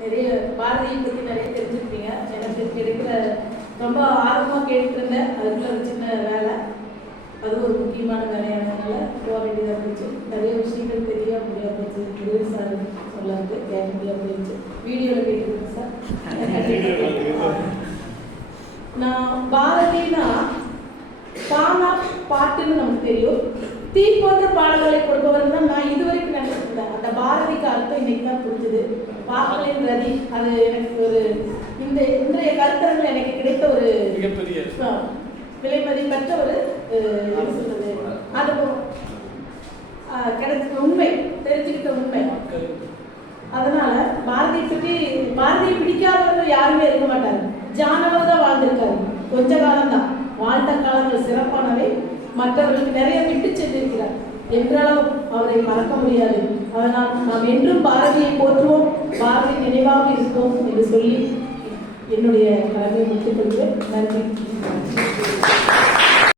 நிறைய பாரதியை பற்றி நிறைய தெரிஞ்சுருப்பீங்க எனக்கு கிடைக்கிற ரொம்ப ஆர்வமாக கேட்டுட்டு இருந்தேன் அதுக்குள்ள ஒரு சின்ன வேலை. அது ஒரு முக்கியமான வேலையானதுனால போக வேண்டியதாக இருந்துச்சு. நிறைய விஷயங்கள் தெரிய முடியாது போச்சு. திரு சார் சொல்லாது கேட்க முடியாது போயிடுச்சு. வீடியோவில் கேட்டுருக்கேன் சார். நான் பாரதினா பானா பாட்டுன்னு நமக்கு தெரியும். தீ போன்ற பாடல்களை கொடுப்பவர் அர்த்தம் இன்னைக்கு தான் புரிஞ்சுது. பாக்களின் ரதி அது எனக்கு ஒரு இந்த இன்றைய கருத்தரங்கள் எனக்கு கிடைத்த ஒரு மிகப்பெரிய ஆ, விலைமதிப்பற்ற ஒரு சொல்றது? அது கிடைச்ச உண்மை தெரிஞ்சுக்கிட்ட உண்மை. அதனால பாரதியை பற்றி பாரதியை பிடிக்காதவர்கள் யாருமே இருக்க மாட்டாங்க. ஜானவர் தான் வாழ்ந்திருக்காரு. கொஞ்ச காலம் தான் வாழ்ந்த காலங்கள் சிறப்பானவை. மற்றவர்களுக்கு நிறைய விட்டு என்றாலும் அவரை மறக்க முடியாது. அதனால் நாம் என்றும் பாரதியை போற்றுவோம். பாரதி நினைவாக இருப்போம் என்று சொல்லி என்னுடைய கடமையை முடித்துக் கொள்கிறேன். நன்றி.